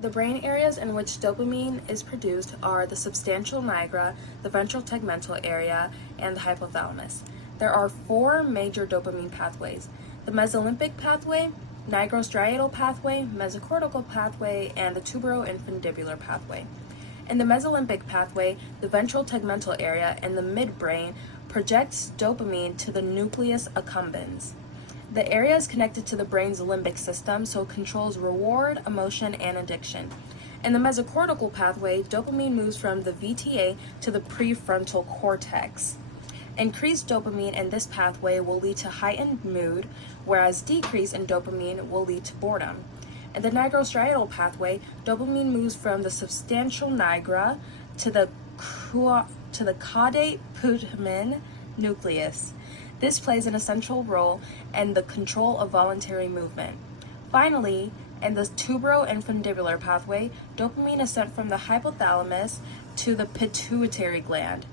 The brain areas in which dopamine is produced are the substantial nigra, the ventral tegmental area, and the hypothalamus. There are four major dopamine pathways: the Mesolimbic pathway, nigrostriatal pathway, mesocortical pathway, and the tuberoinfundibular pathway. In the Mesolimbic pathway, the ventral tegmental area in the midbrain projects dopamine to the nucleus accumbens. The area is connected to the brain's limbic system, so it controls reward, emotion, and addiction. In the mesocortical pathway, dopamine moves from the VTA to the prefrontal cortex. Increased dopamine in this pathway will lead to heightened mood, whereas decrease in dopamine will lead to boredom. In the nigrostriatal pathway, dopamine moves from the substantial nigra to the caudate putamen nucleus. This plays an essential role in the control of voluntary movement. Finally, in the tuberoinfundibular pathway, dopamine is sent from the hypothalamus to the pituitary gland.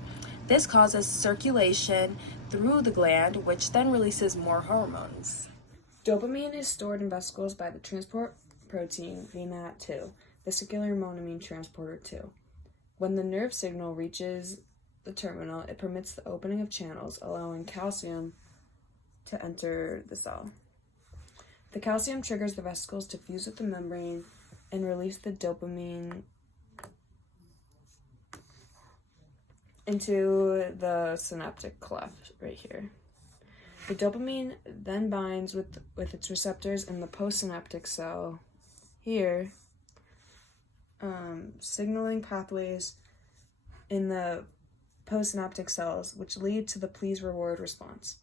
This causes circulation through the gland, which then releases more hormones. Dopamine is stored in vesicles by the transport protein VMAT2, vesicular monoamine transporter 2. When the nerve signal reaches the terminal, it permits the opening of channels, allowing calcium to enter the cell. The calcium triggers the vesicles to fuse with the membrane and release the dopamine into the synaptic cleft right here. The dopamine then binds with its receptors in the postsynaptic cell here, signaling pathways in the postsynaptic cells, which lead to the please reward response.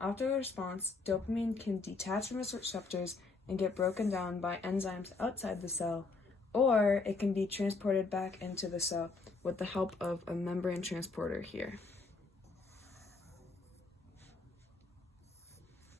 After the response, dopamine can detach from its receptors and get broken down by enzymes outside the cell, or it can be transported back into the cell with the help of a membrane transporter here.